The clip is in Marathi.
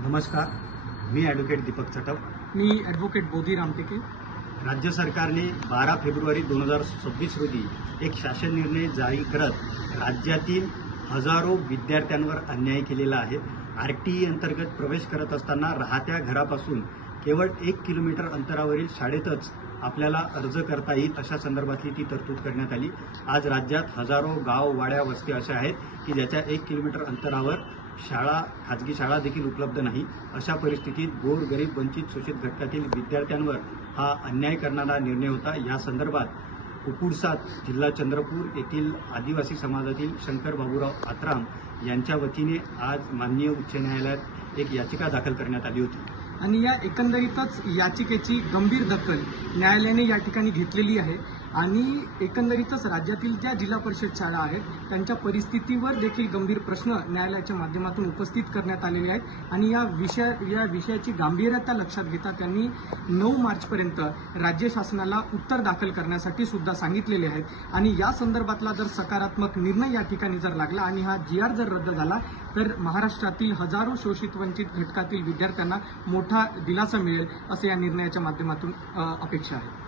नमस्कार, मी ॲडव्होकेट दीपक चटप. मी ॲडव्होकेट बोधी रामटेके. राज्य सरकारने 12 फेब्रुवारी 2026 रोजी एक शासन निर्णय जारी करत राज्यातील हजारो विद्यार्थ्यांवर अन्याय केलेला आहे. RTE अंतर्गत प्रवेश करत असताना राहत्या घरापासून केवळ 1 किलोमीटर अंतरावरील शाळेतच आपल्याला अर्ज करता येईल अशा संदर्भातली ती तरतूद करण्यात आली. आज राज्यात हजारो गाव, वाड्या, वस्ती अशा आहेत की ज्याच्या 1 किलोमीटर अंतरावर शाळा, खाजगी शाळा देखील उपलब्ध नाही. अशा परिस्थितीत गोर, गरीब, वंचित, शोषित घटकातील विद्यार्थ्यांवर हा अन्याय करणारा निर्णय होता. या संदर्भात कुकुडसात जिल्हा चंद्रपूर येथील आदिवासी समाजातील शंकर बाबूराव आत्राम यांच्या वतीने आज माननीय उच्च न्यायालयात एक याचिका दाखल करण्यात आली होती. आणि या एकंदरीतच याचिकेची गंभीर दखल न्यायालयाने या ठिकाणी घेतलेली आहे. आणि एकंदरीतच राज्यातील ज्या जिल्हा परिषद शाळा आहेत त्यांच्या परिस्थितीवर देखील गंभीर प्रश्न न्यायालयाच्या माध्यमातून उपस्थित करण्यात आलेले आहेत. आणि या विषयाची गांभीर्यता लक्षात घेता त्यांनी 9 मार्चपर्यंत राज्य शासनाला उत्तर दाखल करण्यासाठी सुद्धा सांगितलेले आहेत. आणि या संदर्भातला जर सकारात्मक निर्णय या ठिकाणी जर लागला आणि हा GR जर रद्द झाला तर महाराष्ट्रातील हजारो शोषित वंचित घटकातील विद्यार्थ्यांना मोठा दिलासा मिळेल असं या निर्णयाच्या माध्यमातून अपेक्षा आहे.